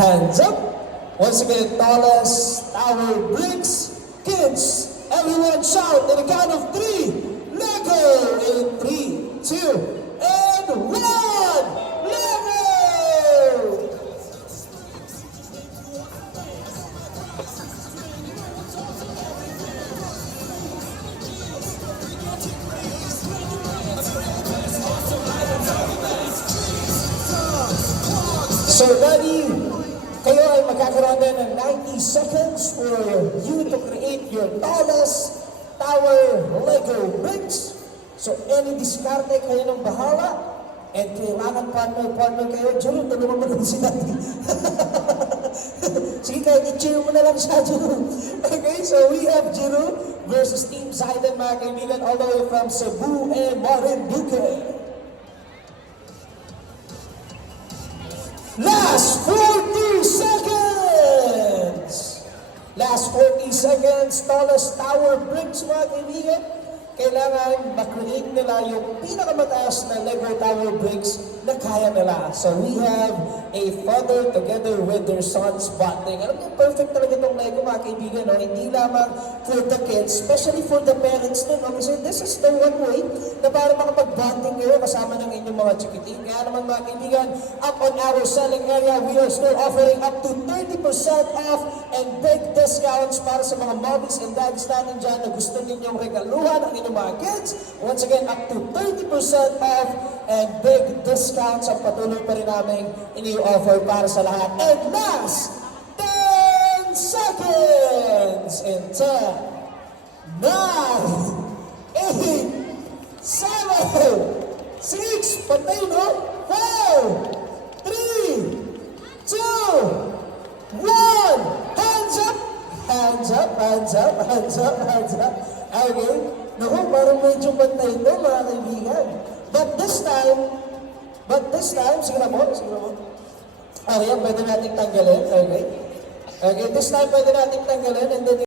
Hands up. Once again, tallest tower bricks. Kids, everyone shout at the count of three. Lego in 3, 2, and 1. Lego! So ready? Kayo ay magkakaroon din ng 90 seconds for you to create your tallest tower Lego bricks. So any diskarte kayo ng bahala. And kailangan partner kayo. Jero, tulungan mo naman si Daddy. Sige, kahit i-cheer mo na lang siya, Jero. Okay, so we have Jero versus Team Zayden, mga kaibigan, all the way from Cebu and Marinduque. Last 40 seconds! Last 40 seconds, tallest tower bricks, mga kaibigan. Kailangan makreate nila yung pinakamataas na Lego tower bricks na kaya nila. So we have a father together with their sons bonding. Alam niyo, perfect talaga itong Lego, mga kaibigan. No? Hindi lamang for the kids, especially for the parents din. No? Kasi this is the one way na para makapag-bonding kayo kasama ng inyong mga chikiting. Kaya naman, mga kaibigan, up on our selling area, we are still offering up to 30% off and big discounts para sa mga mommies and daddies natin dyan na gusto ninyong regaluhan ang inyong mga kids. Once again, up to 30% off and big discounts ang patuloy pa rin namin ini-offer para sa lahat. And last, 10 seconds! And 10, 9, 8, 7, 6, patay no? 4, 3, 2, 1, hands up! Hands up, hands up, hands up, hands up. Okay? Naku, parang medyo bantay ito, mga kaibigan. But this time, sige na mo. Okay, pwede natin tanggalin, okay? Okay, this time pwede natin tanggalin, and then